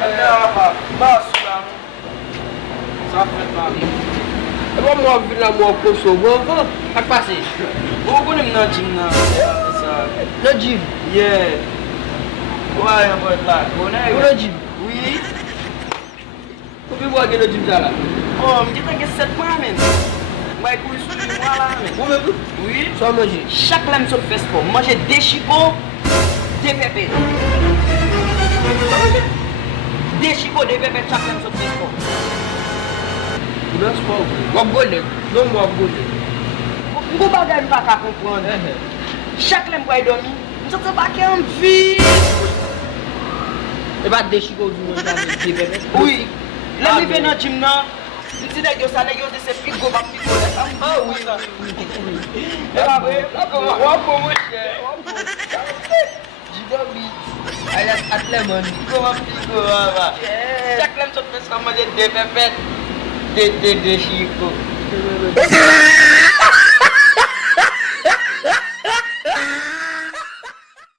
Ça fait mal. E ba mwa vin la mwa koso, bon, ak pase? Ou konen nan gym nan? Nan gym? Yeah. Why about that? Nan gym? Oui. Ou bi wage nan gym sa la? Oh, mwen kita gen 7 points men. Mwen kou sou di mwa la men. Ou men? Oui. So manje? Chaque lem sot fes po, manje 2 chipots, 2 pépés. 2 chipots, 2 pépés, chaque lem sot fes po. That's wrong. Wap gole? Non wap gole. Mwen bagay mwen pa ka kompran. Chaque lem kwa domi, mwen sote bake an vi. E ba 2 chipots di mwen jame 2 pépés? Oui. Lè mi ven nan gym nan, mwen ti dek yo sa dek yo de se pigo bak pigo de. Ah oui. E ba bre, wap pou mwen che. Jidobi. Ayat atleman. Pigo bak pigo wap. Chaque lem sote fes kwa manje 2 pépés. De chico.